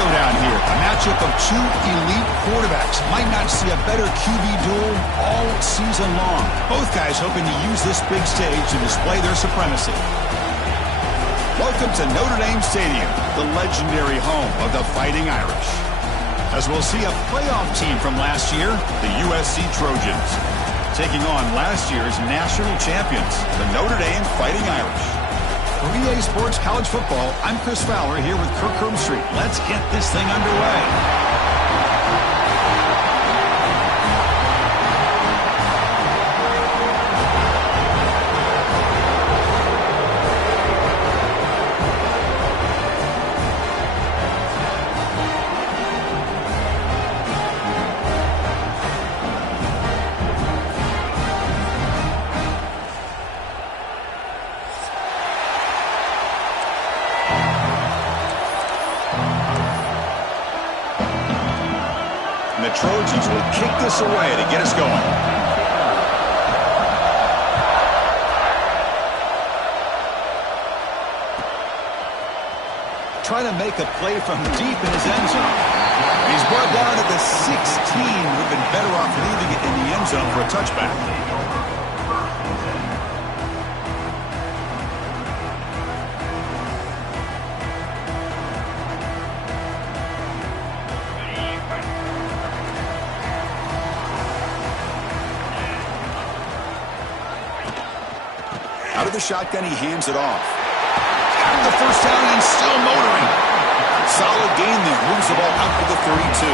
showdown here. A matchup of two elite quarterbacks. Might not see a better QB duel all season long. Both guys hoping to use this big stage to display their supremacy. Welcome to Notre Dame Stadium, the legendary home of the Fighting Irish. As we'll see a playoff team from last year, the USC Trojans, taking on last year's national champions, the Notre Dame Fighting Irish. For EA Sports College Football, I'm Chris Fowler here with Kirk Herbstreit. Let's get this thing underway. The Trojans will kick this away to get us going. Trying to make a play from deep in his end zone. He's brought down at the 16. Would have been better off leaving it in the end zone for a touchback. Out of the shotgun, he hands it off. Got the first down and still motoring. Solid gain there. Moves the ball out to the 32.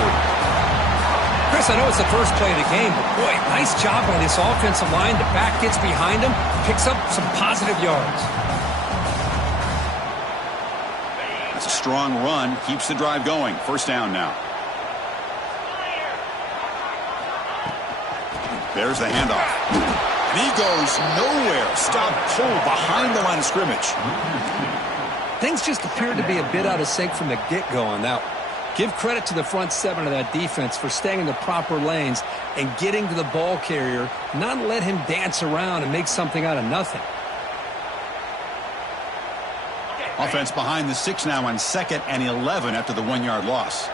Chris, I know it's the first play of the game, but boy, nice job by this offensive line. The back gets behind him, picks up some positive yards. That's a strong run. Keeps the drive going. First down now. There's the handoff. And he goes nowhere. Stop pull behind the line of scrimmage. Things just appeared to be a bit out of sync from the get-go on that one. Give credit to the front seven of that defense for staying in the proper lanes and getting to the ball carrier, not let him dance around and make something out of nothing. Offense behind the 6 now on 2nd and 11 after the 1-yard loss.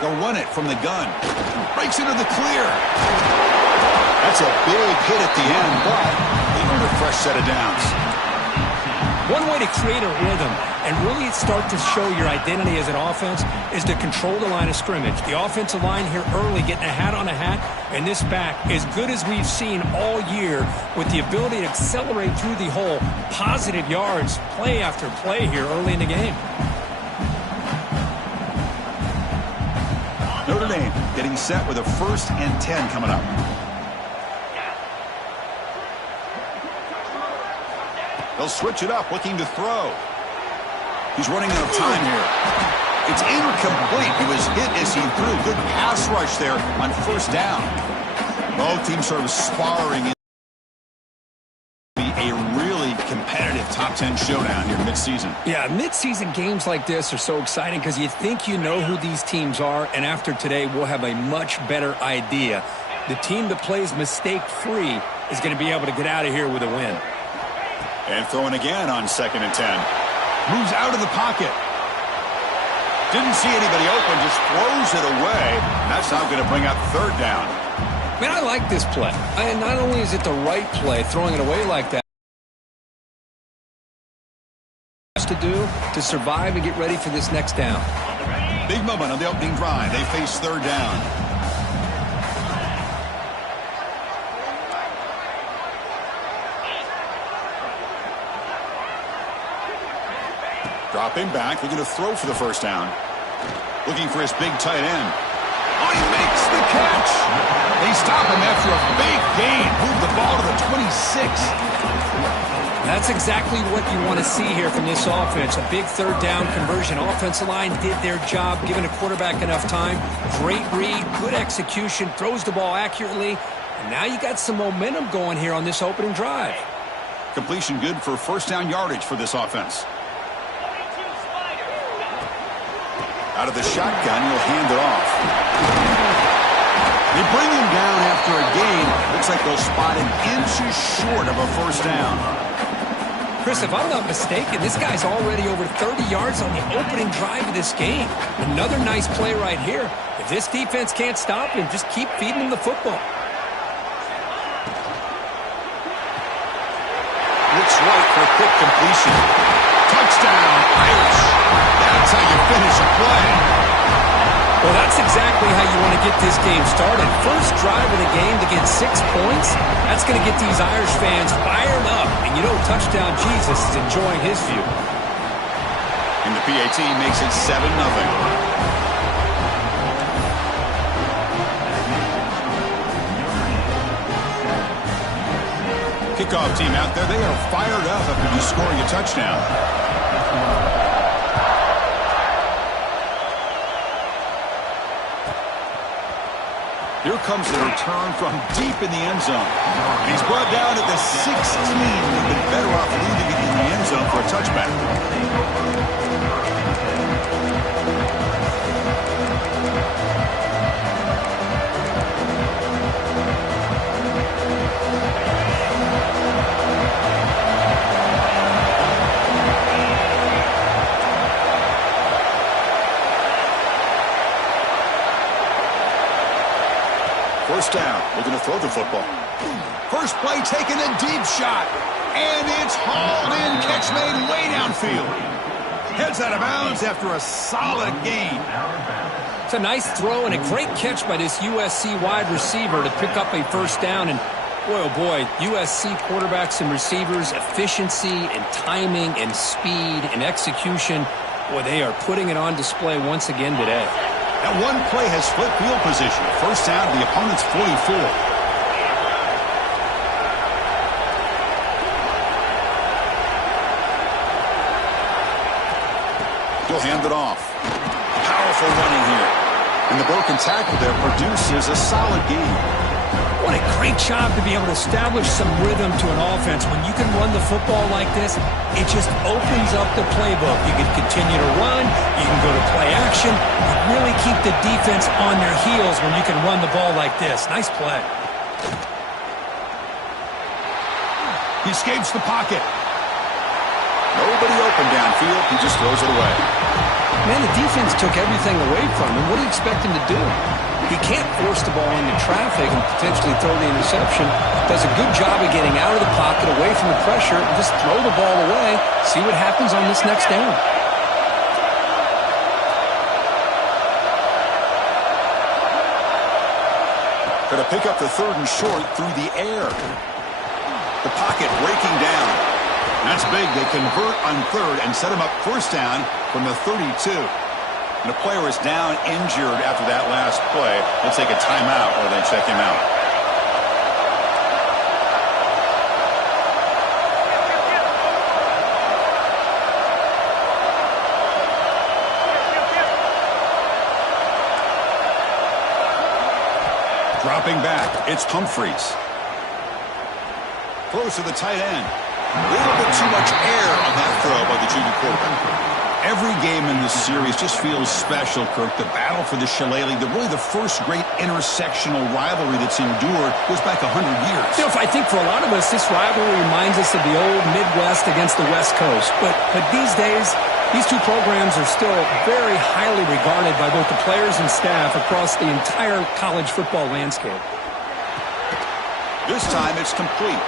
They'll run it from the gun. Breaks into the clear. That's a big hit at the end, but they earned a fresh set of downs. One way to create a rhythm and really start to show your identity as an offense is to control the line of scrimmage. The offensive line here early getting a hat on a hat, and this back, as good as we've seen all year, with the ability to accelerate through the hole, positive yards, play after play here early in the game. Notre Dame getting set with a 1st and 10 coming up. They'll switch it up, looking to throw. He's running out of time here. It's incomplete. He was hit as he threw. Good pass rush there on 1st down. Both teams sort of sparring in a really competitive top 10 showdown here midseason. Yeah, midseason games like this are so exciting because you think you know who these teams are, and after today we'll have a much better idea. The team that plays mistake-free is going to be able to get out of here with a win. And throwing again on 2nd and 10. Moves out of the pocket. Didn't see anybody open, just throws it away. That's now going to bring up 3rd down. Man, I like this play. And not only is it the right play, throwing it away like that, to do to survive and get ready for this next down. Big moment on the opening drive. They face 3rd down. Dropping back, looking to throw for the 1st down. Looking for his big tight end. Oh, he makes the catch. They stop him after a big gain. Move the ball to the 26. That's exactly what you want to see here from this offense. A big 3rd down conversion. Offensive line did their job, giving a quarterback enough time. Great read, good execution, throws the ball accurately. And now you got some momentum going here on this opening drive. Completion good for 1st down yardage for this offense. Out of the shotgun, he'll hand it off. They bring him down after a gain. Looks like they'll spot him inches short of a 1st down. Chris, if I'm not mistaken, this guy's already over 30 yards on the opening drive of this game. Another nice play right here. If this defense can't stop him, just keep feeding him the football. Looks right for a quick completion. Touchdown, Irish. That's how you finish a play. Well, that's exactly how you want to get this game started. First drive of the game to get 6 points. That's going to get these Irish fans fired up. And you know, touchdown Jesus is enjoying his view. And the PAT makes it 7-0. Kickoff team out there, they are fired up after just scoring a touchdown. Here comes the return from deep in the end zone. And he's brought down at the 16. They've been better off leaving it in the end zone for a touchback. First down, we're going to throw the football. First play taken, a deep shot. And it's hauled in, catch made way downfield. Heads out of bounds after a solid gain. It's a nice throw and a great catch by this USC wide receiver to pick up a first down. And boy, oh boy, USC quarterbacks and receivers, efficiency and timing and speed and execution. Boy, they are putting it on display once again today. That one play has split field position. First down to the opponent's 44. He'll hand it off. Powerful running here. And the broken tackle there produces a solid gain. What a great job to be able to establish some rhythm to an offense. When you can run the football like this, it just opens up the playbook. You can continue to run. You can go to play action. You really keep the defense on their heels when you can run the ball like this. Nice play. He escapes the pocket. Nobody open downfield. He just throws it away. Man, the defense took everything away from him. What do you expect him to do? He can't force the ball into traffic and potentially throw the interception. Does a good job of getting out of the pocket, away from the pressure, and just throw the ball away. See what happens on this next down. Going to pick up the third and short through the air. The pocket breaking down. That's big. They convert on third and set him up first down from the 32. And the player is down injured after that last play. They'll take a timeout or they check him out. Dropping back, it's Humphreys. Throws to the tight end. A little bit too much air on that throw by the junior quarterback. Every game in this series just feels special, Kirk. The battle for the Shillelagh, really the first great intersectional rivalry that's endured goes back 100 years. You know, I think for a lot of us, this rivalry reminds us of the old Midwest against the West Coast. But these days, these two programs are still very highly regarded by both the players and staff across the entire college football landscape. This time it's complete.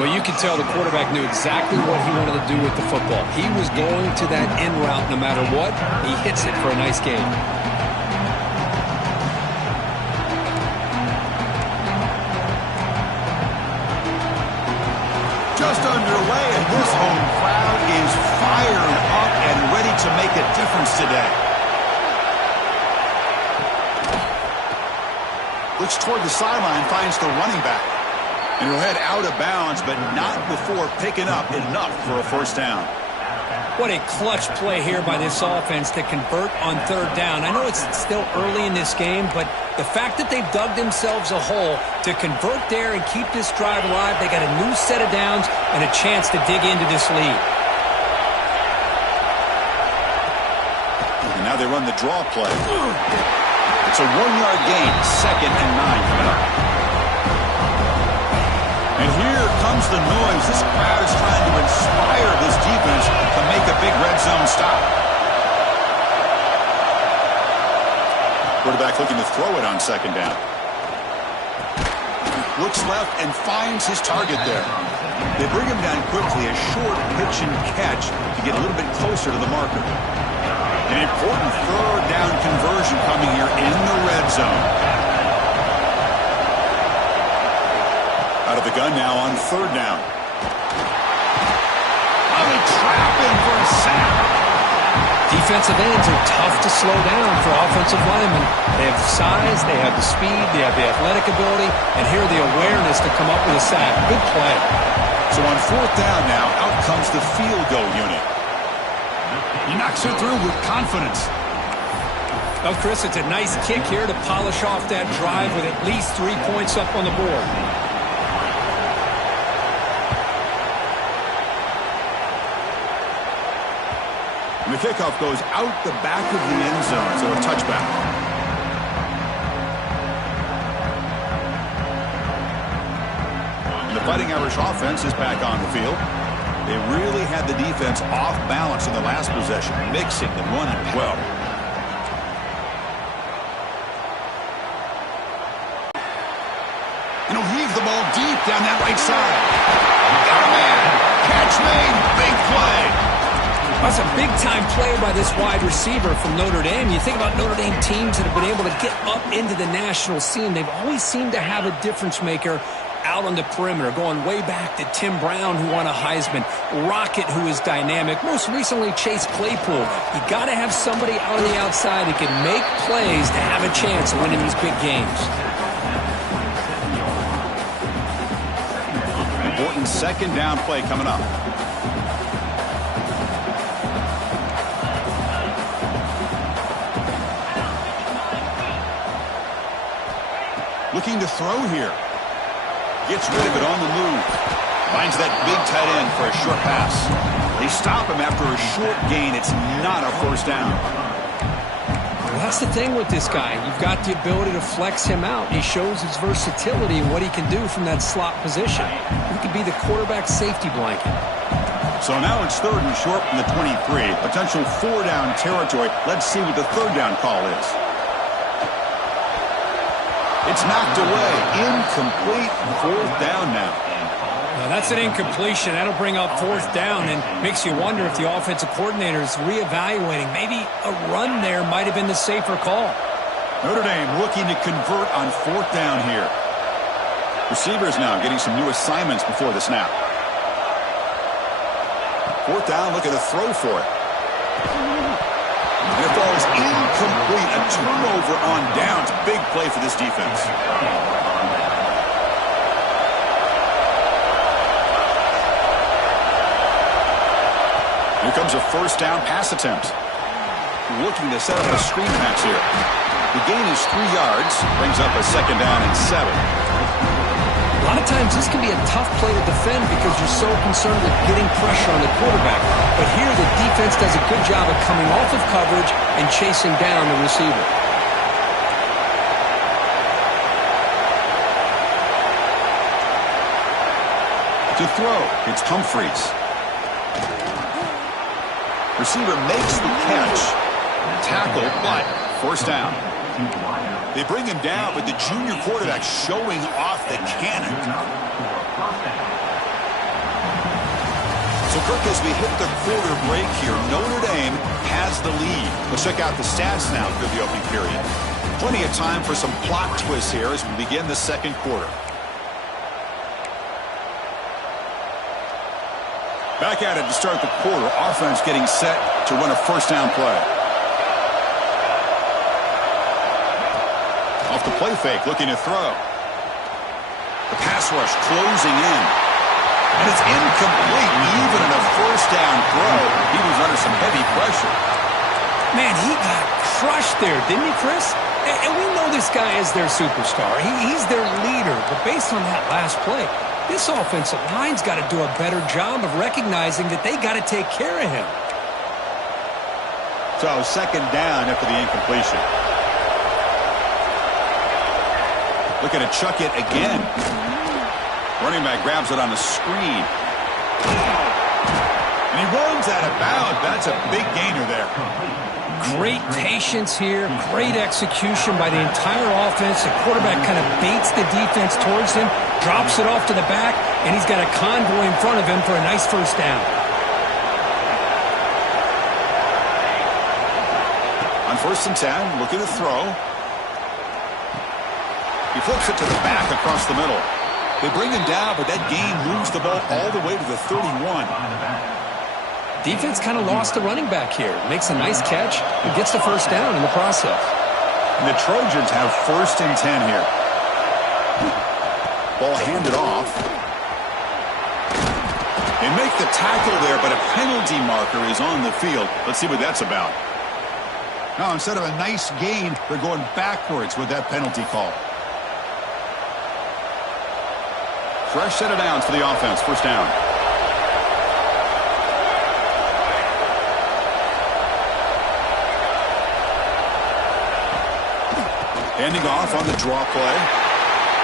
Well, you can tell the quarterback knew exactly what he wanted to do with the football. He was going to that end route no matter what. He hits it for a nice gain. Just underway, and this home crowd is fired up and ready to make a difference today. Looks toward the sideline, finds the running back. And he'll head out of bounds, but not before picking up enough for a first down. What a clutch play here by this offense to convert on third down. I know it's still early in this game, but the fact that they've dug themselves a hole to convert there and keep this drive alive, they got a new set of downs and a chance to dig into this lead. And now they run the draw play. It's a 1-yard gain, 2nd and 9 coming up. And here comes the noise. This crowd is trying to inspire this defense to make a big red zone stop. Quarterback looking to throw it on second down. Looks left and finds his target there. They bring him down quickly, a short pitch and catch to get a little bit closer to the marker. An important third down conversion coming here in the red zone. Out of the gun now on third down. Oh, they trap him for a sack. Defensive ends are tough to slow down for offensive linemen. They have the size, they have the speed, they have the athletic ability, and here the awareness to come up with a sack. Good play. So on fourth down now, out comes the field goal unit. He knocks it through with confidence. Well, Chris, it's a nice kick here to polish off that drive with at least 3 points up on the board. And the kickoff goes out the back of the end zone, so a touchback. And the Fighting Irish offense is back on the field. They really had the defense off balance in the last possession, mixing the run and well. And he'll heave the ball deep down that right side. Got a man. Catch made. Big play. That's a big-time play by this wide receiver from Notre Dame. You think about Notre Dame teams that have been able to get up into the national scene. They've always seemed to have a difference maker out on the perimeter, going way back to Tim Brown, who won a Heisman, Rocket, who is dynamic, most recently Chase Claypool. You got to have somebody out on the outside that can make plays to have a chance of winning these big games. Important second down play coming up. Looking to throw here. Gets rid of it on the move. Finds that big tight end for a short pass. They stop him after a short gain. It's not a first down. Well, that's the thing with this guy. You've got the ability to flex him out. He shows his versatility and what he can do from that slot position. He could be the quarterback safety blanket. So now it's third and short from the 23. Potential four-down territory. Let's see what the third down call is. It's knocked away. Incomplete. Fourth down now. Now that's an incompletion. That'll bring up fourth down and makes you wonder if the offensive coordinator is reevaluating. Maybe a run there might have been the safer call. Notre Dame looking to convert on fourth down here. Receivers now getting some new assignments before the snap. Fourth down, looking to throw for it. And it falls incomplete. A turnover on downs. Big play for this defense. Here comes a first down pass attempt. Looking to set up a screen pass here. The gain is 3 yards. Brings up a second down and 7. A lot of times this can be a tough play to defend because you're so concerned with getting pressure on the quarterback. But here the defense does a good job of coming off of coverage and chasing down the receiver. To throw, it's Humphreys. Receiver makes the catch. Tackle, but first down. They bring him down, but the junior quarterback showing off the cannon. So, Kirk, as we hit the quarter break here, Notre Dame has the lead. Let's check out the stats now through the opening period. Plenty of time for some plot twists here as we begin the second quarter. Back at it to start the quarter. Offense getting set to run a first down play. Off the play fake, looking to throw. The pass rush closing in. And it's incomplete. Even in a first down throw, he was under some heavy pressure. Man, he got crushed there, didn't he, Chris? And we know this guy is their superstar. He's their leader. But based on that last play, this offensive line's got to do a better job of recognizing that they got to take care of him. So second down after the incompletion. Looking to chuck it again. Running back grabs it on the screen. And he runs out of bounds. That's a big gainer there. Great patience here. Great execution by the entire offense. The quarterback kind of baits the defense towards him, drops it off to the back, and he's got a convoy in front of him for a nice first down. On 1st and 10, looking to throw. He flips it to the back across the middle. They bring him down, but that gain moves the ball all the way to the 31. Defense kind of lost the running back here. Makes a nice catch and gets the first down in the process. And the Trojans have 1st and 10 here. Ball handed off. They make the tackle there, but a penalty marker is on the field. Let's see what that's about. Now, instead of a nice gain, they're going backwards with that penalty call. Fresh set of downs for the offense. First down. Handing off on the draw play.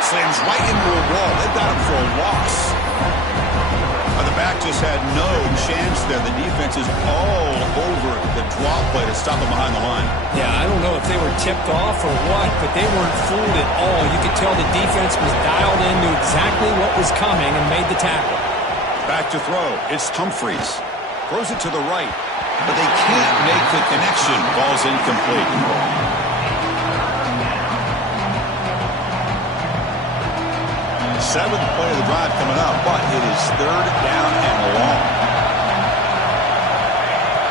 Slams right into a wall. They've got him for a loss. The back just had no chance there. The defense is all over the draw play to stop him behind the line. Yeah, I don't know if they were tipped off or what, but they weren't fooled at all. You could tell the defense was dialed in, knew exactly what was coming, and made the tackle. Back to throw. It's Humphreys. Throws it to the right, but they can't make the connection. Ball's incomplete. Seventh play of the drive coming up, but it is 3rd down and long.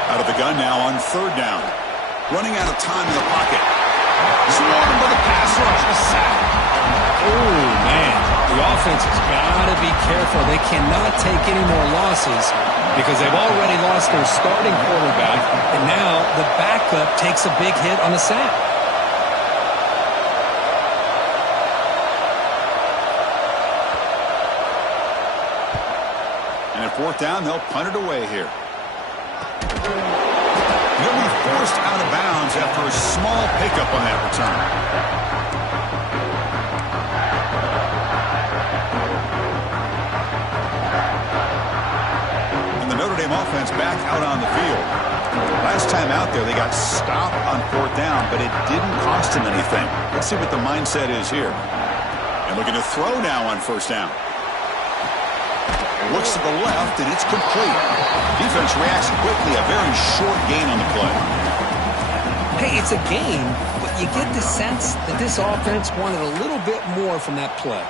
Out of the gun now on 3rd down. Running out of time in the pocket. Swarmed by the pass rush. A sack. Oh, man. The offense has got to be careful. They cannot take any more losses because they've already lost their starting quarterback, and now the backup takes a big hit on the sack. And at 4th down, they'll punt it away here. He'll be forced out of bounds after a small pickup on that return. And the Notre Dame offense back out on the field. Last time out there, they got stopped on 4th down, but it didn't cost them anything. Let's see what the mindset is here. And looking to throw now on 1st down. Looks to the left, and it's complete. Defense reacts quickly. A very short gain on the play. Hey, it's a gain, but you get the sense that this offense wanted a little bit more from that play.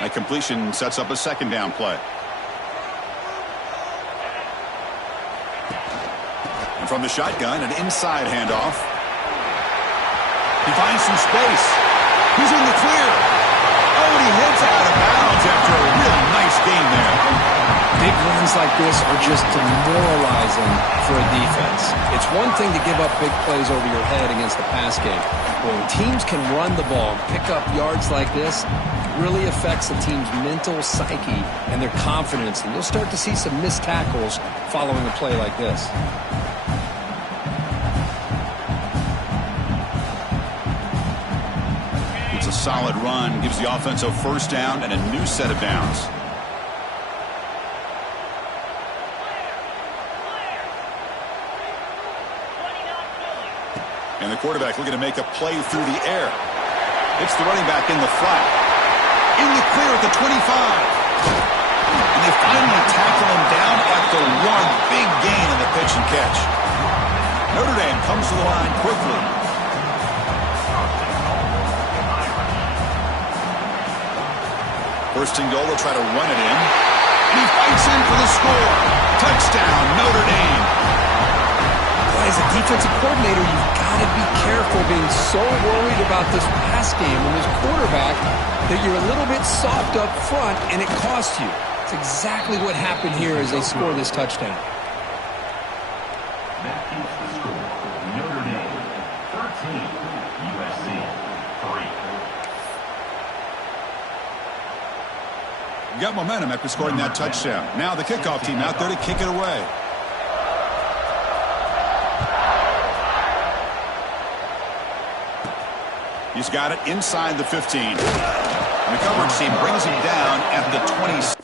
That completion sets up a 2nd down play. And from the shotgun, an inside handoff. He finds some space. He's in the clear. Oh, and he heads out of bounds after a really nice game there. Big runs like this are just demoralizing for a defense. It's one thing to give up big plays over your head against the pass game. When teams can run the ball and pick up yards like this, it really affects the team's mental psyche and their confidence. And you'll start to see some missed tackles following a play like this. It's a solid run. Gives the offense a 1st down and a new set of downs. And the quarterback looking to make a play through the air. It's the running back in the flat. In the clear at the 25. And they finally tackle him down at the 1. Big gain in the pitch and catch. Notre Dame comes to the line quickly. First and goal, they'll try to run it in. And he fights in for the score. Touchdown, Notre Dame. Boy, as a defensive coordinator, you've got to be careful being so worried about this pass game and this quarterback that you're a little bit soft up front and it costs you. It's exactly what happened here as they score this touchdown. That keeps the score. Notre Dame 13, USC 3. Got momentum after scoring that touchdown. Now the kickoff team out there to kick it away. He's got it inside the 15. And the coverage team brings him down at the 20.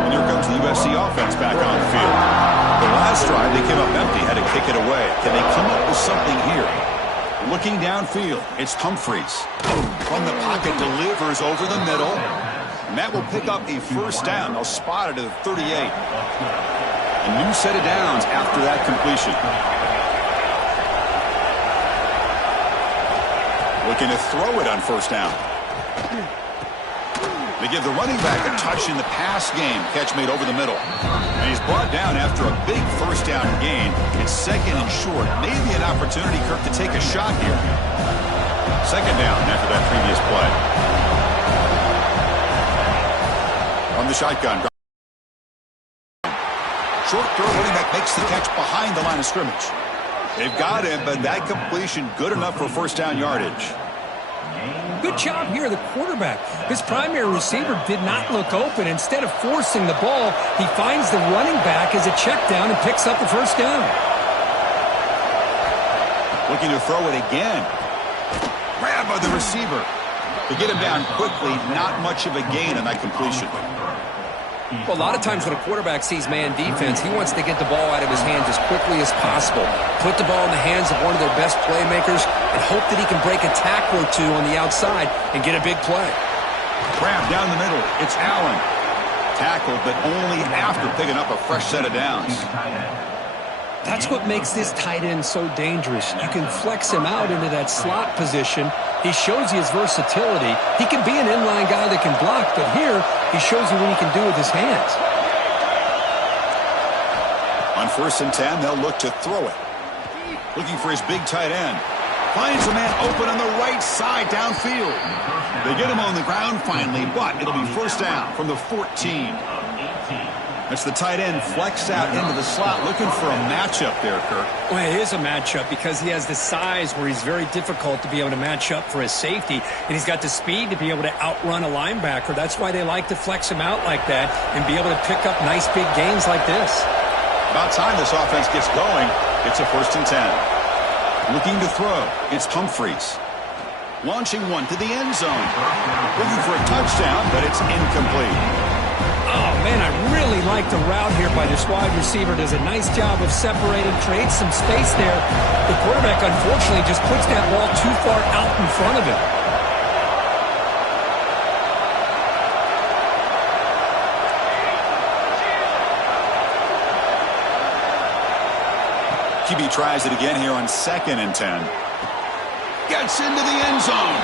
And here comes the USC offense back on the field. The last drive, they came up empty, had to kick it away. Can they come up with something here? Looking downfield, it's Humphreys. From the pocket, delivers over the middle. And that will pick up a first down. They'll spot it at the 38. A new set of downs after that completion. Looking to throw it on first down. They give the running back a touch in the pass game. Catch made over the middle. And he's brought down after a big first down gain. It's second and short. Maybe an opportunity, Kirk, to take a shot here. Second down after that previous play. From the shotgun. Short throw, running back makes the catch behind the line of scrimmage. They've got him, but that completion good enough for first down yardage. Good job here, the quarterback. His primary receiver did not look open. Instead of forcing the ball, he finds the running back as a check down and picks up the first down. Looking to throw it again. Grab by the receiver. To get him down quickly, not much of a gain on that completion. Well, a lot of times when a quarterback sees man defense, he wants to get the ball out of his hands as quickly as possible. Put the ball in the hands of one of their best playmakers and hope that he can break a tackle or two on the outside and get a big play. Grab down the middle. It's Allen. Tackled, but only after picking up a fresh set of downs. That's what makes this tight end so dangerous. You can flex him out into that slot position. He shows you his versatility. He can be an inline guy that can block, but here he shows you what he can do with his hands. On 1st and 10, they'll look to throw it. Looking for his big tight end. Finds a man open on the right side downfield. They get him on the ground finally, but it'll be first down from the 14. That's the tight end flexed out into the slot, looking for a matchup there, Kirk. Well, it is a matchup because he has the size where he's very difficult to be able to match up for his safety, and he's got the speed to be able to outrun a linebacker. That's why they like to flex him out like that and be able to pick up nice big gains like this. About time this offense gets going. It's a 1st and 10. Looking to throw. It's Humphreys. Launching one to the end zone. Looking for a touchdown, but it's incomplete. Oh, man, I really like the route here by this wide receiver. Does a nice job of separating, creates some space there. The quarterback, unfortunately, just puts that ball too far out in front of him. QB tries it again here on 2nd and 10. Gets into the end zone.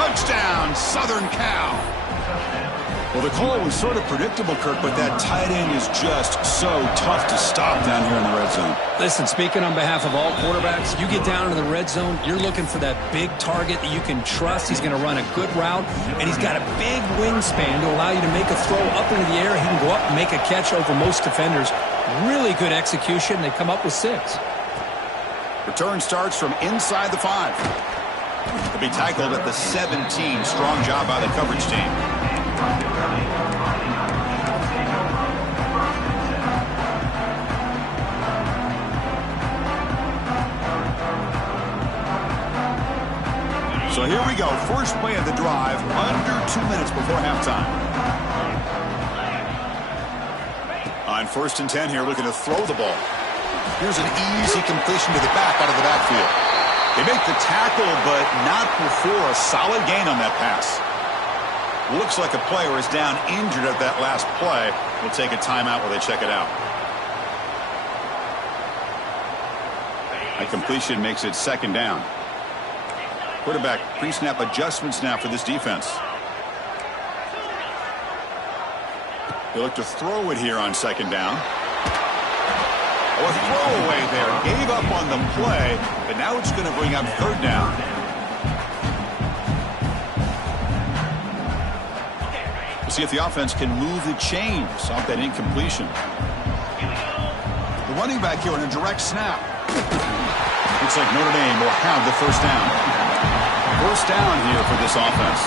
Touchdown, Southern Cal. Well, the call was sort of predictable, Kirk, but that tight end is just so tough to stop down here in the red zone. Listen, speaking on behalf of all quarterbacks, you get down into the red zone, you're looking for that big target that you can trust. He's going to run a good route, and he's got a big wingspan to allow you to make a throw up into the air. He can go up and make a catch over most defenders. Really good execution. They come up with 6. Return starts from inside the 5. He'll be tackled at the 17. Strong job by the coverage team. So here we go. First play of the drive, under 2 minutes before halftime. On 1st and 10 here, looking to throw the ball. Here's an easy completion to the back out of the backfield. They make the tackle, but not before a solid gain on that pass. Looks like a player is down injured at that last play. We'll take a timeout while they check it out. A completion makes it 2nd down. Quarterback pre-snap adjustments now for this defense. They look to throw it here on 2nd down. Oh, a throwaway there. Gave up on the play, but now it's going to bring up 3rd down. We'll see if the offense can move the chains off that incompletion. The running back here on a direct snap. Looks like Notre Dame will have the 1st down. 1st down here for this offense.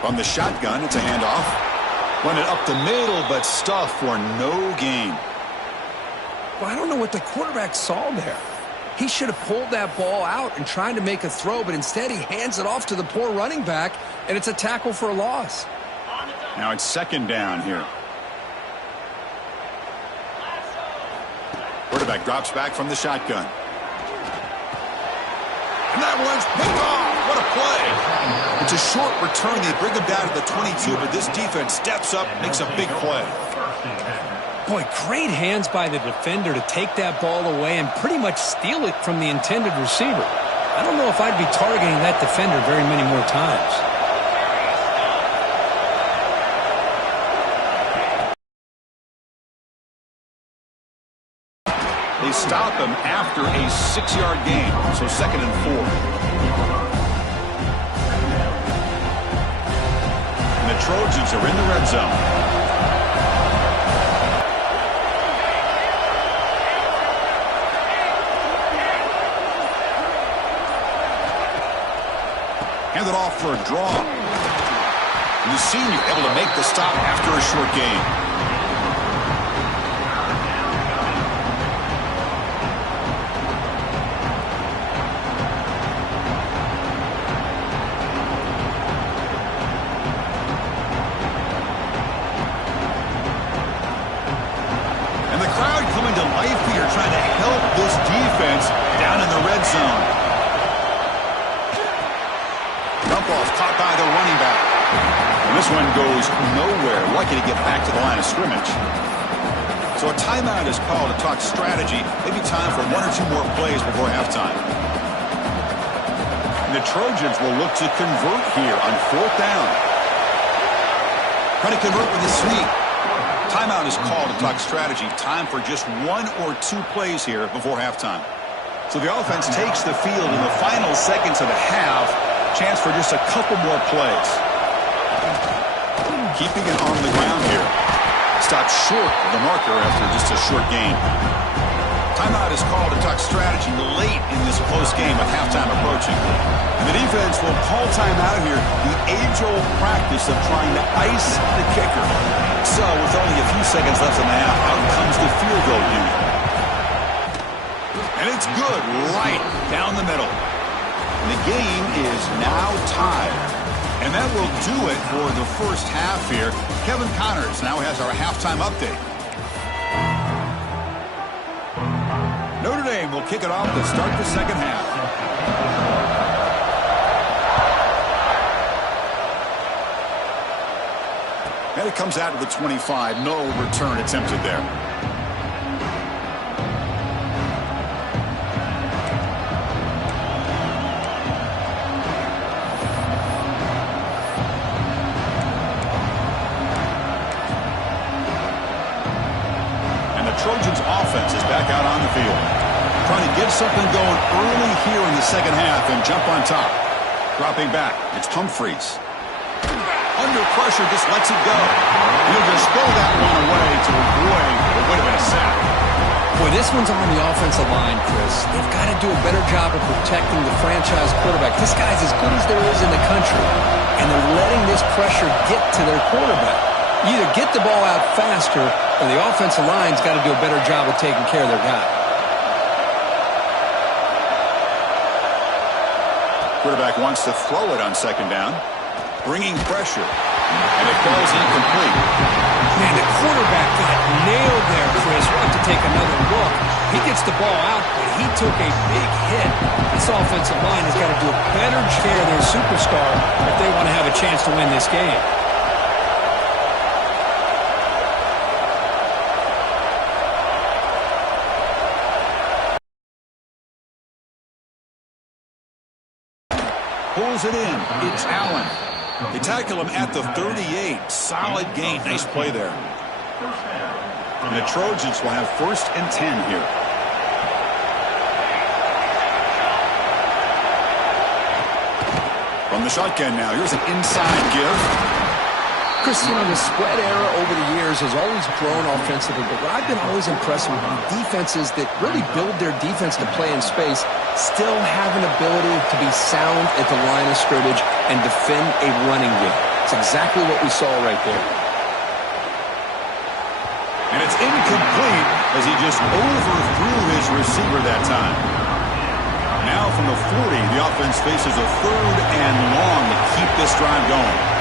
From the shotgun, it's a handoff. Run it up the middle, but stuffed for no gain. Well, I don't know what the quarterback saw there. He should have pulled that ball out and tried to make a throw, but instead he hands it off to the poor running back, and it's a tackle for a loss. Now it's 2nd down here. Quarterback drops back from the shotgun. And that one's picked off. What a play. It's a short return. They bring him down to the 22, but this defense steps up, makes a big play. Boy, great hands by the defender to take that ball away and pretty much steal it from the intended receiver. I don't know if I'd be targeting that defender very many more times. They stop him after a 6-yard gain, so 2nd and 4. And the Trojans are in the red zone. Handed off for a draw. And the senior able to make the stop after a short gain. And the crowd coming to life here, trying to help this defense down in the red zone. Dump-off caught by the running back. And this one goes nowhere. Lucky to get back to the line of scrimmage. So a timeout is called to talk strategy. Maybe time for 1 or 2 more plays before halftime. And the Trojans will look to convert here on 4th down. Trying to convert with a sweep. Timeout is called to talk strategy. Time for just 1 or 2 plays here before halftime. So the offense takes the field in the final seconds of the half. Chance for just a couple more plays. Keeping it on the ground here. Stopped short of the marker after just a short gain. Timeout is called to talk strategy late in this close game with halftime approaching. And the defense will call timeout here. The age-old practice of trying to ice the kicker. So with only a few seconds left in the half, out comes the field goal unit. And it's good right down the middle. The game is now tied. And that will do it for the first half here. Kevin Connors now has our halftime update. Notre Dame will kick it off to start the second half. And And it comes out to the 25. No return attempted there. Trojans offense is back out on the field. Trying to get something going early here in the second half and jump on top. Dropping back, it's Humphreys. Under pressure, just lets it go. He'll just throw that one away to avoid what would have been a sack. Boy, this one's on the offensive line, Chris. They've got to do a better job of protecting the franchise quarterback. This guy's as good as there is in the country, and they're letting this pressure get to their quarterback. You either get the ball out faster, or the offensive line's got to do a better job of taking care of their guy. Quarterback wants to throw it on second down. Bringing pressure. And it falls incomplete. Man, the quarterback got nailed there, Chris. We'll have to take another look. He gets the ball out, but he took a big hit. This offensive line has got to do a better care of their superstar if they want to have a chance to win this game. Pulls it in. It's Allen. They tackle him at the 38. Solid gain. Nice play there. And the Trojans will have 1st and 10 here. From the shotgun now. Here's an inside give. Chris, you know, the spread era over the years has always grown offensively, but what I've been always impressed with defenses that really build their defense to play in space still have an ability to be sound at the line of scrimmage and defend a running game. It's exactly what we saw right there. And it's incomplete as he just overthrew his receiver that time. Now from the 40, the offense faces a 3rd and long to keep this drive going.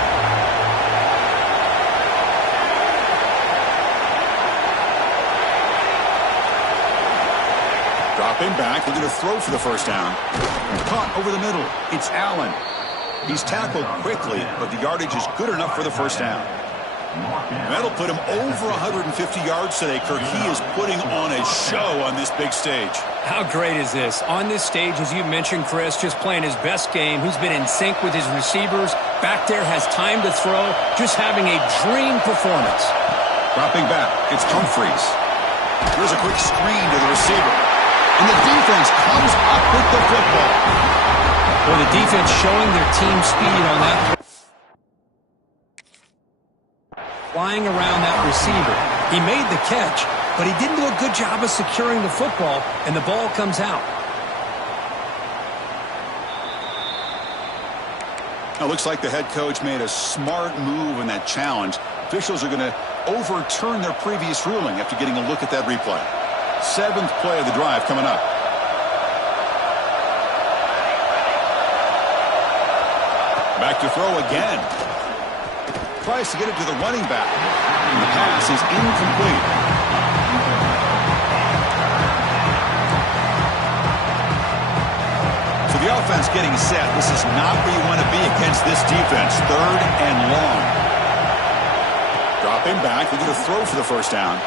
Dropping back, they're going to throw for the 1st down. Caught over the middle. It's Allen. He's tackled quickly, but the yardage is good enough for the 1st down. And that'll put him over 150 yards today, Kirk. He is putting on a show on this big stage. How great is this? On this stage, as you mentioned, Chris, just playing his best game. He's been in sync with his receivers. Back there, has time to throw. Just having a dream performance. Dropping back, it's Humphreys. Here's a quick screen to the receiver. And the defense comes up with the football. Well, the defense showing their team speed on that. Flying around that receiver. He made the catch, but he didn't do a good job of securing the football, and the ball comes out. Now, looks like the head coach made a smart move in that challenge. Officials are going to overturn their previous ruling after getting a look at that replay. 7th play of the drive coming up. Back to throw again. Tries to get it to the running back. And the pass is incomplete. So the offense getting set. This is not where you want to be against this defense. 3rd and long. Dropping back. They're going to throw for the 1st down.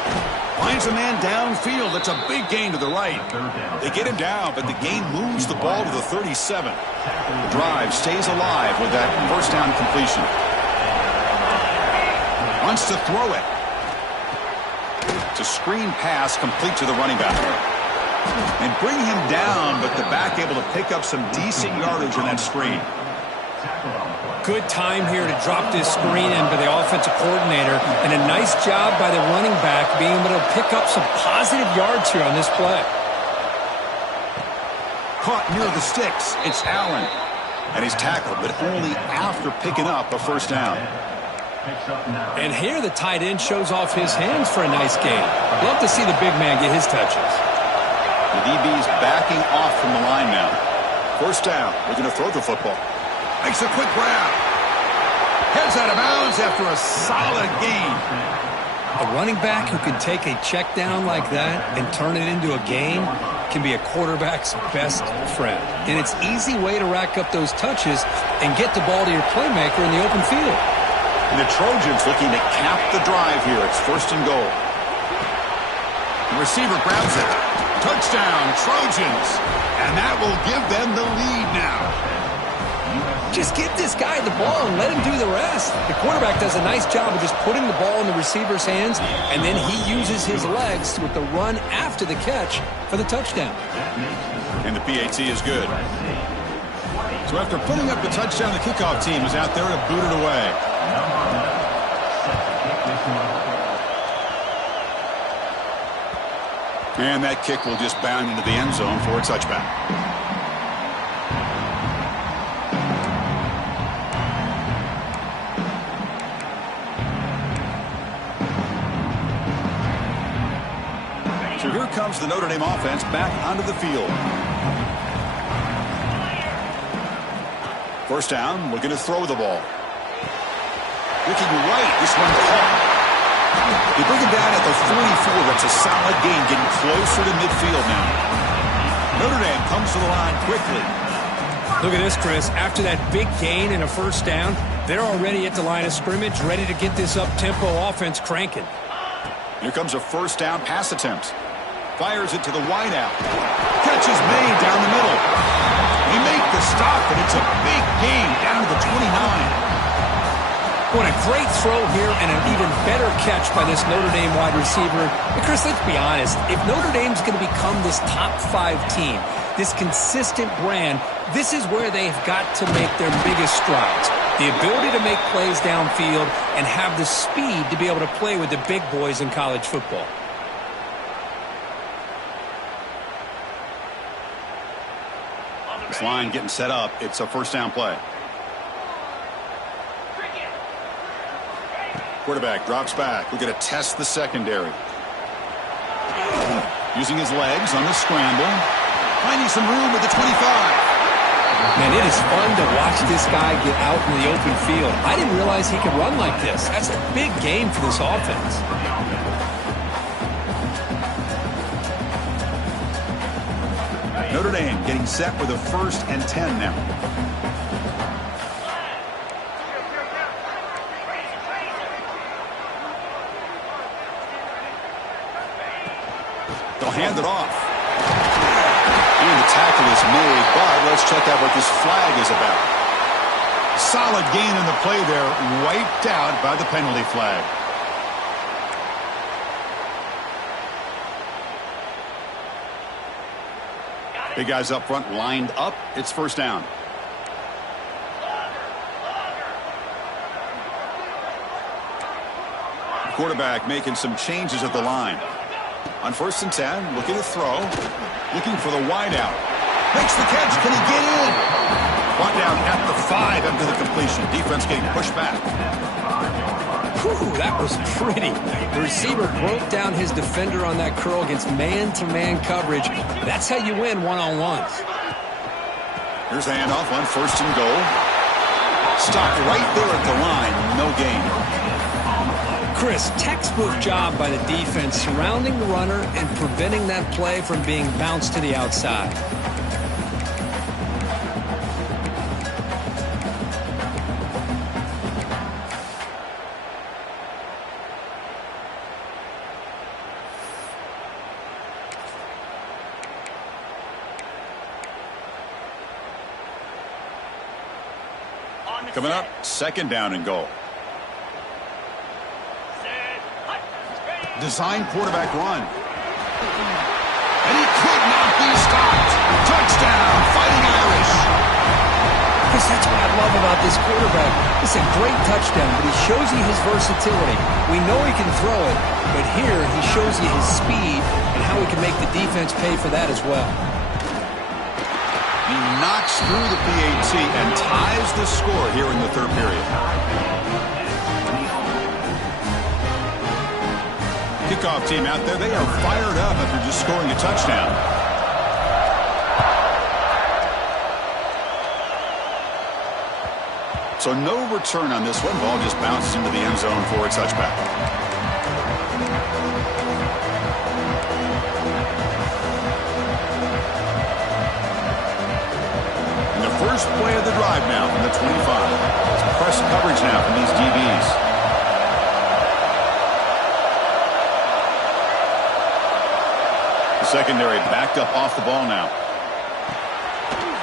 Finds a man downfield. That's a big gain to the right. They get him down, but the gain moves the ball to the 37. The drive stays alive with that 1st down completion. Wants to throw it. It's a screen pass complete to the running back. And bring him down, but the back able to pick up some decent yardage on that screen. Good time here to drop this screen in by the offensive coordinator, and a nice job by the running back being able to pick up some positive yards here on this play. Caught near the sticks. It's Allen. And he's tackled, but only after picking up a 1st down. And here the tight end shows off his hands for a nice gain. Love to see the big man get his touches. The DB's backing off from the line now. 1st down. We're going to throw the football. Makes a quick grab. Heads out of bounds after a solid gain. A running back who can take a check down like that and turn it into a gain can be a quarterback's best friend. And it's an easy way to rack up those touches and get the ball to your playmaker in the open field. And the Trojans looking to cap the drive here. It's 1st and goal. The receiver grabs it. Touchdown, Trojans. And that will give them the lead now. Just give this guy the ball and let him do the rest. The quarterback does a nice job of just putting the ball in the receiver's hands, and then he uses his legs with the run after the catch for the touchdown. And the PAT is good. So after putting up the touchdown, the kickoff team is out there to boot it away. And that kick will just bound into the end zone for a touchback. So here comes the Notre Dame offense back onto the field. 1st down, looking to throw the ball. Looking right, this one caught. They bring him down at the 44. That's a solid gain, getting closer to midfield now. Notre Dame comes to the line quickly. Look at this, Chris. After that big gain and a 1st down, they're already at the line of scrimmage, ready to get this up-tempo offense cranking. Here comes a 1st down pass attempt. Fires it to the wideout. Catch is made down the middle. They make the stop, and it's a big gain down to the 29. What a great throw here and an even better catch by this Notre Dame wide receiver. And Chris, let's be honest. If Notre Dame's going to become this top 5 team, this consistent brand, this is where they've got to make their biggest strides. The ability to make plays downfield and have the speed to be able to play with the big boys in college football. This line getting set up. It's a 1st down play. Quarterback drops back. We're going to test the secondary. Using his legs on the scramble. Finding some room at the 25. Man, it is fun to watch this guy get out in the open field. I didn't realize he could run like this. That's a big game for this offense. Notre Dame getting set with a 1st and 10 now. They'll hand it off. And the tackle is made, but let's check out what this flag is about. Solid gain in the play there, wiped out by the penalty flag. Big guys up front lined up. It's 1st down. The quarterback making some changes at the line. On 1st and 10, looking to throw. Looking for the wideout. Makes the catch. Can he get in? Brought down at the 5 after the completion. Defense getting pushed back. Whew, that was pretty. The receiver broke down his defender on that curl against man-to-man coverage. That's how you win one-on-ones. Here's a handoff on 1st and goal. Stopped right there at the line. No gain. Chris, textbook job by the defense surrounding the runner and preventing that play from being bounced to the outside. Coming up, 2nd down and goal. Design quarterback run. And he could not be stopped. Touchdown, Fighting Irish. Chris, that's what I love about this quarterback. It's a great touchdown, but he shows you his versatility. We know he can throw it, but here he shows you his speed and how he can make the defense pay for that as well. He knocks through the PAT and ties the score here in the 3rd period. Kickoff team out there, they are fired up after just scoring a touchdown. So no return on this one. Ball just bounces into the end zone for a touchback. And the 1st first play of the drive now from the 25. Some press coverage now from these DBs. The secondary backed up off the ball now.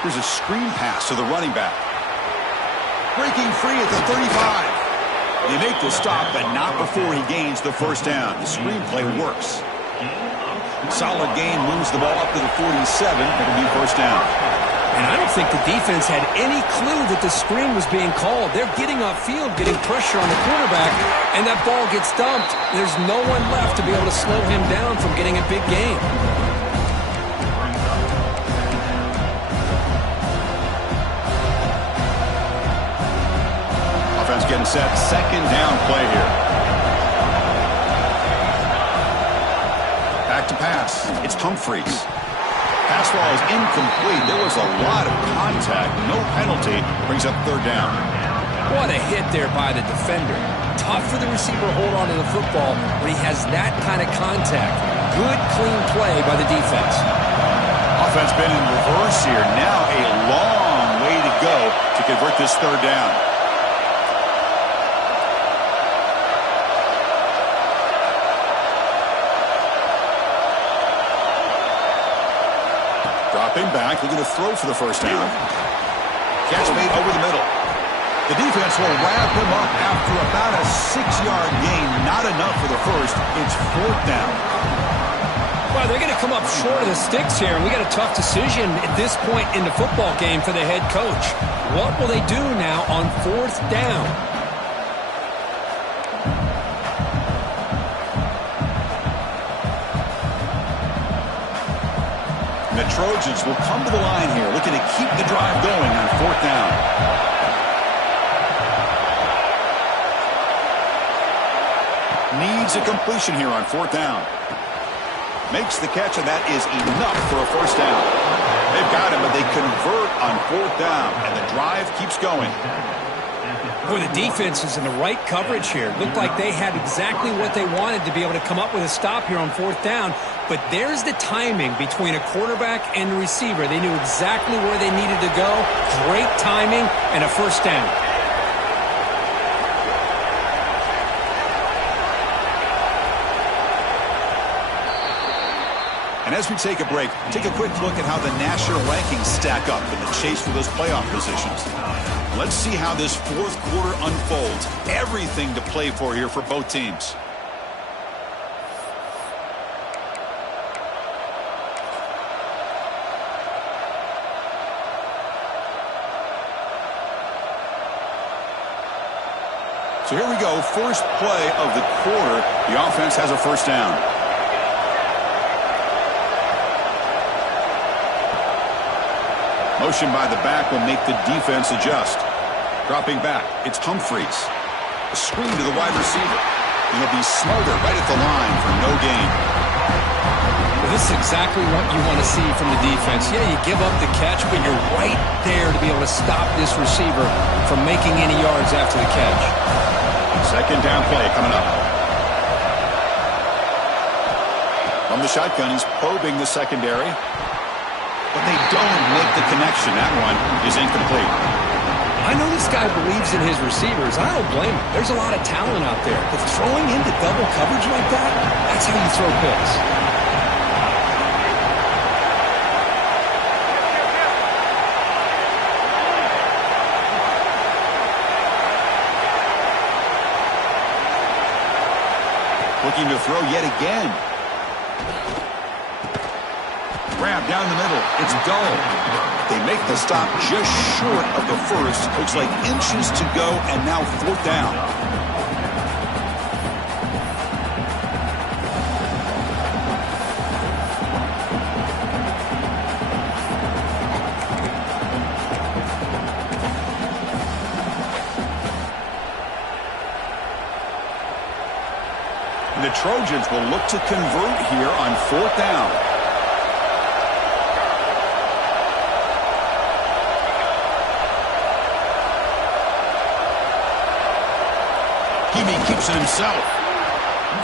Here's a screen pass to the running back. Breaking free at the 35. They make the stop, but not before he gains the first down. The screen play works. Solid gain, moves the ball up to the 47. It'll be first down. And I don't think the defense had any clue that the screen was being called. They're getting upfield, getting pressure on the quarterback, and that ball gets dumped. There's no one left to be able to slow him down from getting a big gain. Offense getting set. Second down play here. Back to pass. It's Humphreys. Pass ball is incomplete. There was a lot of contact. No penalty. Brings up third down. What a hit there by the defender. Tough for the receiver to hold on to the football when he has that kind of contact. Good, clean play by the defense. Offense been in reverse here. Now a long way to go to convert this third down. Dropping back, looking to throw for the first down. Catch made over the middle. The defense will wrap him up after about a 6-yard gain. Not enough for the first. It's fourth down. Well, they're going to come up short of the sticks here, and we got a tough decision at this point in the football game for the head coach. What will they do now on fourth down? The Trojans will come to the line here, looking to keep the drive going on fourth down. Needs a completion here on fourth down. Makes the catch, and that is enough for a first down. They've got him, but they convert on fourth down, and the drive keeps going. Boy, the defense is in the right coverage here. Looked like they had exactly what they wanted to be able to come up with a stop here on fourth down. But there's the timing between a quarterback and a receiver. They knew exactly where they needed to go. Great timing and a first down. And as we take a break, take a quick look at how the national rankings stack up in the chase for those playoff positions. Let's see how this fourth quarter unfolds. Everything to play for here for both teams. So here we go, first play of the quarter. The offense has a first down. Motion by the back will make the defense adjust. Dropping back, it's Humphreys. A screen to the wide receiver. And he'll be smothered right at the line for no gain. Well, this is exactly what you want to see from the defense. Yeah, you give up the catch, but you're right there to be able to stop this receiver from making any yards after the catch. Second down play coming up. From the shotgun, he's probing the secondary. But they don't make the connection. That one is incomplete. I know this guy believes in his receivers. I don't blame him. There's a lot of talent out there. But throwing into double coverage like that, that's how you throw picks. Looking to throw yet again. Grab down the middle. It's dull. They make the stop just short of the first. Looks like inches to go, and now fourth down. The Trojans will look to convert here on fourth down. Keeps it himself.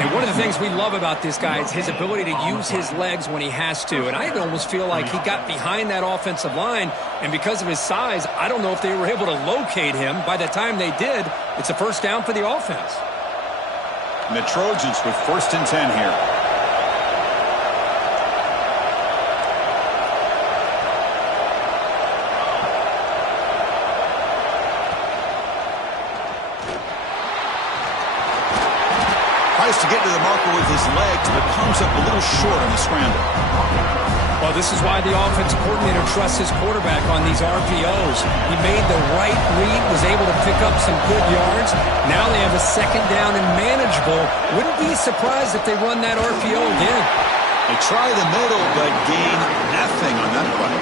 And one of the things we love about this guy is his ability to use his legs when he has to. And I almost feel like he got behind that offensive line, and because of his size, I don't know if they were able to locate him. By the time they did, it's a first down for the offense. And the Trojans with 1st and 10 here. Tries to get to the marker with his legs, but comes up a little short on the scramble. Well, this is why the offensive coordinator trusts his quarterback on these RPOs. He made the right read, was able to pick up some good yards. Now they have a 2nd down and manageable. Wouldn't be surprised if they run that RPO again. They try the middle, but gain nothing on that play.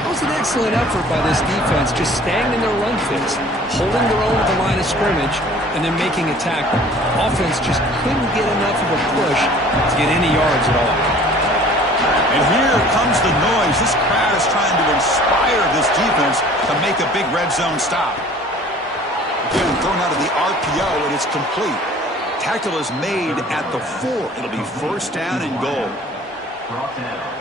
That was an excellent effort by this defense, just staying in their run fits, holding their own at the line of scrimmage, and then making a tackle. Offense just couldn't get enough of a push to get any yards at all. And here comes the noise. This crowd is trying to inspire this defense to make a big red zone stop. Again, thrown out of the RPO, and it's complete. Tackle is made at the 4. It'll be 1st down and goal.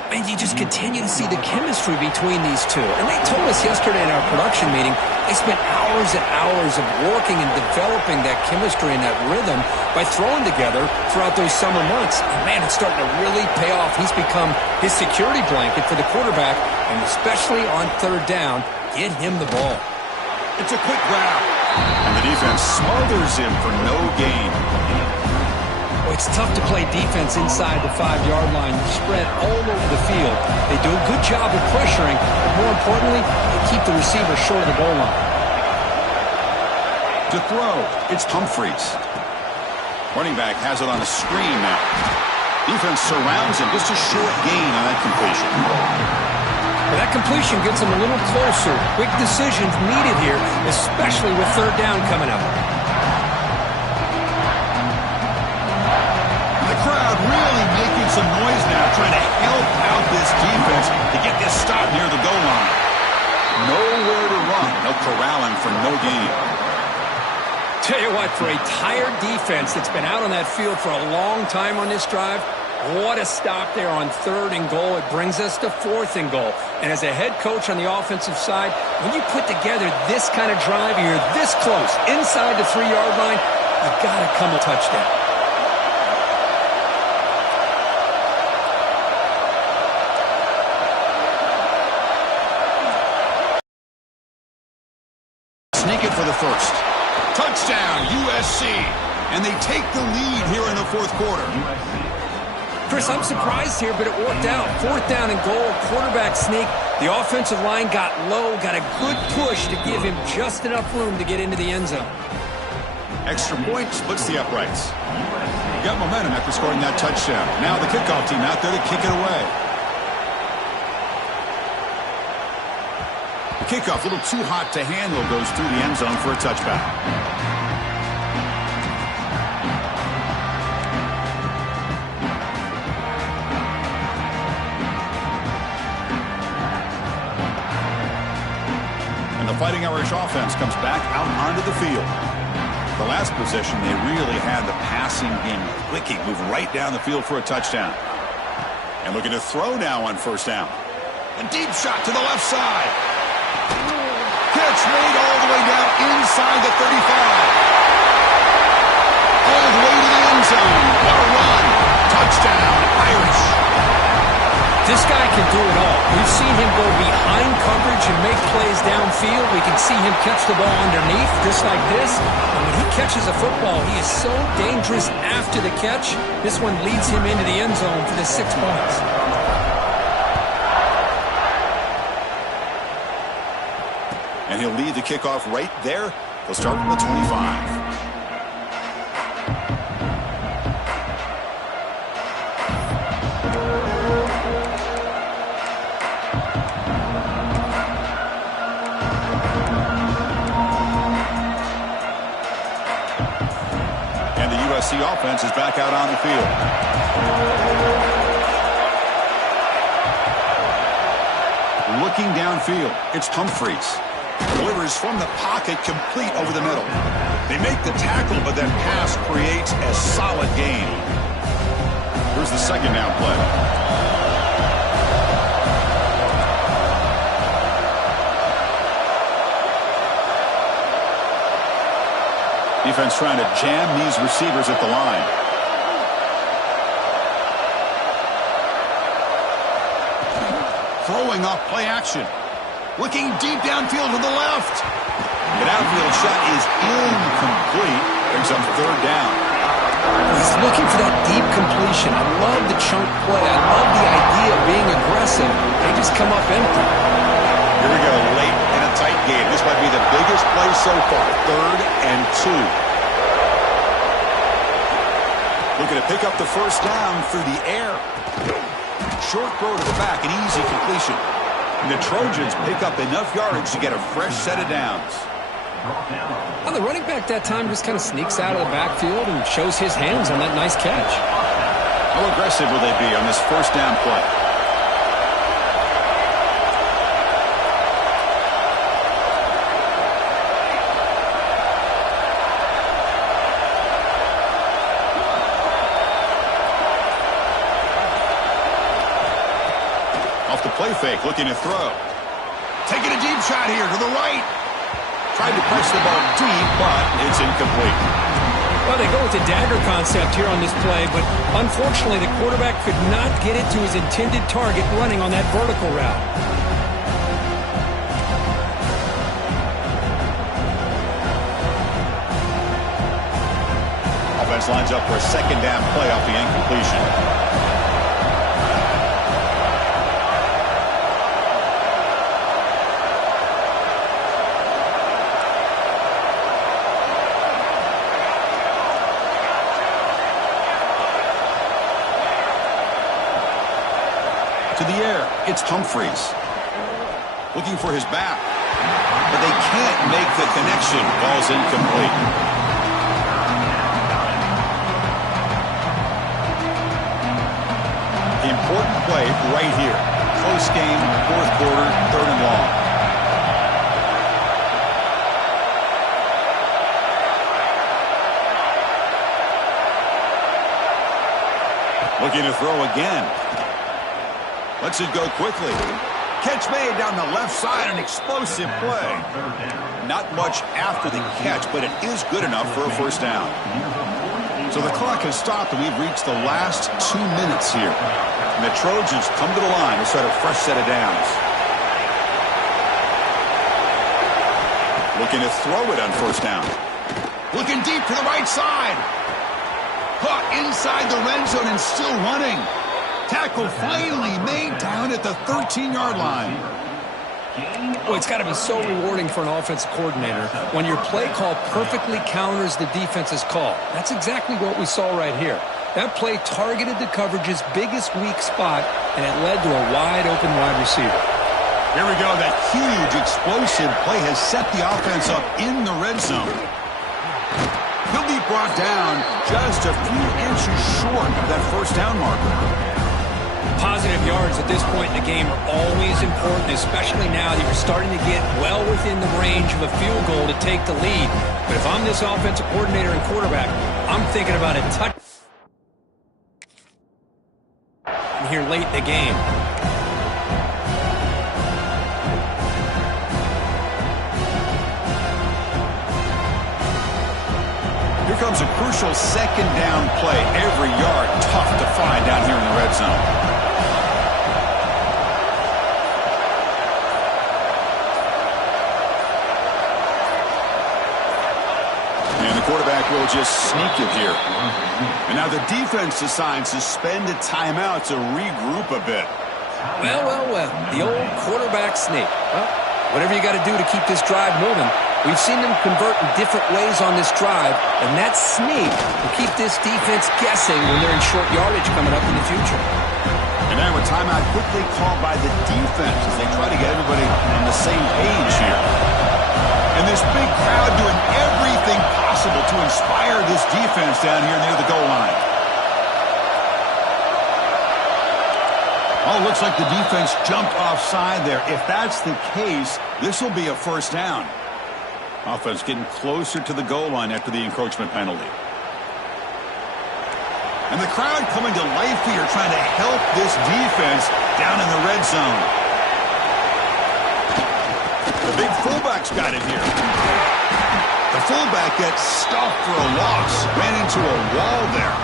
And you just continue to see the chemistry between these two. And they told us yesterday in our production meeting, they spent hours and hours of working and developing that chemistry and that rhythm by throwing together throughout those summer months. And man, it's starting to really pay off. He's become his security blanket for the quarterback, and especially on 3rd down, get him the ball. It's a quick grab. And the defense smothers him for no gain. Well, it's tough to play defense inside the 5-yard line. You spread all over the field. They do a good job of pressuring, but more importantly, they keep the receiver short of the goal line. To throw, it's Humphreys. Running back has it on a screen now. Defense surrounds him. Just a short gain on that completion. Well, that completion gets him a little closer. Quick decisions needed here, especially with 3rd down coming up. Crowd really making some noise now, trying to help out this defense to get this stop near the goal line. Nowhere to run. They'll corral him for no gain. Tell you what, for a tired defense that's been out on that field for a long time on this drive, what a stop there on 3rd and goal. It brings us to 4th and goal. And as a head coach on the offensive side, when you put together this kind of drive, you're this close, inside the 3-yard line, you got to come a touchdown. Sneak it for the 1st. Touchdown, USC. And they take the lead here in the 4th quarter. Chris, I'm surprised here, but it worked out. 4th down and goal, quarterback sneak. The offensive line got low, got a good push to give him just enough room to get into the end zone. Extra point splits the uprights. Got momentum after scoring that touchdown. Now the kickoff team out there to kick it away. The kickoff, a little too hot to handle, goes through the end zone for a touchback. And the Fighting Irish offense comes back out onto the field. The last possession, they really had the passing game clicking, move right down the field for a touchdown. And looking to throw now on 1st down. A deep shot to the left side. Catch made all the way down inside the 35. All the way to the end zone. What a run. Touchdown, Irish. This guy can do it all. We've seen him go behind coverage and make plays downfield. We can see him catch the ball underneath, just like this. And when he catches a football, he is so dangerous after the catch. This one leads him into the end zone for the 6 points. And he'll lead the kickoff right there. He'll start from the 25. And the USC offense is back out on the field. Looking downfield, it's Humphreys. Delivers from the pocket, complete over the middle. They make the tackle, but that pass creates a solid gain. Here's the second down play. Defense trying to jam these receivers at the line. Throwing off play action. Looking deep downfield to the left. An outfield shot is incomplete. Brings up third down. He's looking for that deep completion. I love the chunk play. I love the idea of being aggressive. They just come up empty. Here we go, late in a tight game. This might be the biggest play so far. 3rd and 2. Looking to pick up the first down through the air. Short throw to the back, an easy completion. And the Trojans pick up enough yardage to get a fresh set of downs. Well, the running back that time just kind of sneaks out of the backfield and shows his hands on that nice catch. How aggressive will they be on this first down play? Off the play fake, looking to throw. Taking a deep shot here to the right. Tried to press the ball deep, but it's incomplete. Well, they go with the dagger concept here on this play, but unfortunately the quarterback could not get it to his intended target running on that vertical route. Offense lines up for a second down play off the incompletion. To the air, it's Humphreys. Looking for his back. But they can't make the connection. Ball's incomplete. Important play right here. Close game, 4th quarter, 3rd and long. Looking to throw again. Lets it go quickly. Catch made down the left side, an explosive play. Not much after the catch, but it is good enough for a first down. So the clock has stopped, and we've reached the last 2 minutes here. And the Trojans come to the line to start a fresh set of downs. Looking to throw it on first down. Looking deep to the right side. Caught inside the red zone and still running. Tackle finally made down at the 13-yard line. Well, it's got to be so rewarding for an offensive coordinator when your play call perfectly counters the defense's call. That's exactly what we saw right here. That play targeted the coverage's biggest weak spot, and it led to a wide-open wide receiver. Here we go. That huge explosive play has set the offense up in the red zone. He'll be brought down just a few inches short of that first down marker. Positive yards at this point in the game are always important, especially now that you're starting to get well within the range of a field goal to take the lead. But if I'm this offensive coordinator and quarterback, I'm thinking about a touch here late in the game. Here comes a crucial second down play. Every yard tough to find down here in the red zone. Quarterback will just sneak it here. And now the defense decides to spend a timeout to regroup a bit. Well. The old quarterback sneak. Well, whatever you got to do to keep this drive moving. We've seen them convert in different ways on this drive, and that sneak will keep this defense guessing when they're in short yardage coming up in the future. And now a timeout quickly called by the defense as they try to get everybody on the same page here. And this big crowd doing everything possible to inspire this defense down here near the goal line. Oh, looks like the defense jumped offside there. If that's the case, this will be a first down. Offense getting closer to the goal line after the encroachment penalty. And the crowd coming to life here, trying to help this defense down in the red zone. The big fullback's got it here. The fullback gets stuffed for a loss. Ran into a wall there.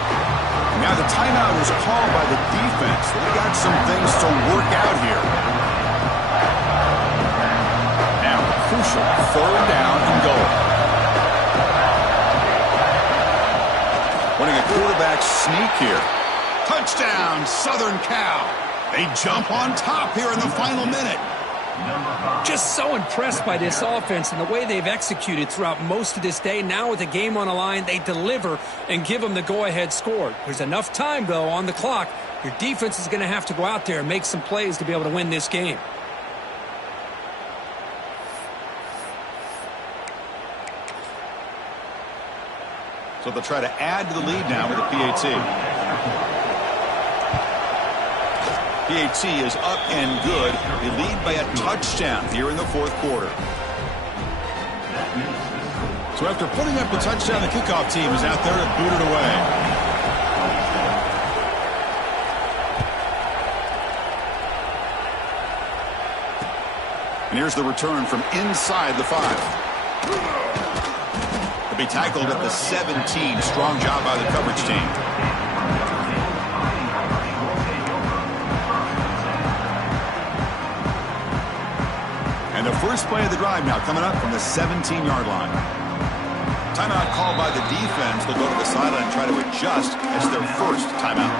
Now the timeout was called by the defense. They've got some things to work out here. Now, crucial 3rd down and goal. Running a quarterback sneak here. Touchdown, Southern Cal. They jump on top here in the final minute. Just so impressed by this offense and the way they've executed throughout most of this day. Now with the game on the line, they deliver and give them the go-ahead score. There's enough time, though, on the clock. Your defense is going to have to go out there and make some plays to be able to win this game. So they'll try to add to the lead now with a PAT. PAT is up and good. They lead by a touchdown here in the 4th quarter. So after putting up the touchdown, the kickoff team is out there to boot it away. And here's the return from inside the 5. He'll be tackled at the 17. Strong job by the coverage team. And the first play of the drive now coming up from the 17-yard line. Timeout called by the defense. They'll go to the sideline and try to adjust as their first timeout.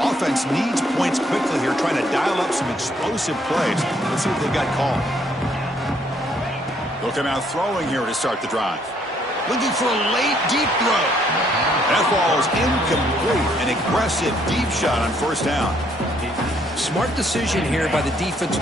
Offense needs points quickly here, trying to dial up some explosive plays. Let's see what they've got called. Looking out throwing here to start the drive. Looking for a late deep throw. That ball is incomplete. An aggressive deep shot on 1st down. Smart decision here by the defense.